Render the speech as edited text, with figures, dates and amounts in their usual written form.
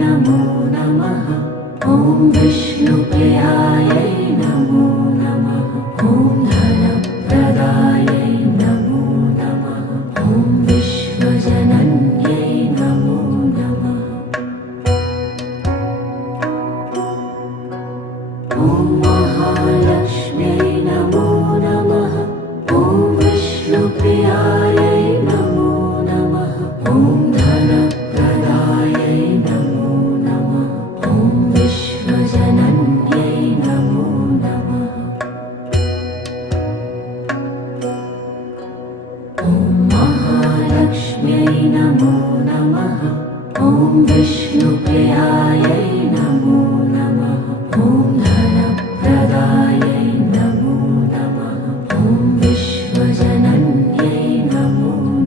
नमो नमः। ॐ विष्णुप्रियायै नमो नमः। ॐ धनप्रदायै नमो नमः। ॐ विश्वजनन्यै नमो नमः। ॐ महालक्ष्म्यै नमो नमः। ॐ विष्णुप्रियायै नमो नमः। ॐ धनप्रदायै नमो नमः। ॐ विश्वजनन्यै नमो नमः। ॐ महालक्ष्म्यै नमो नमः। ॐ विष्णुप्रियायै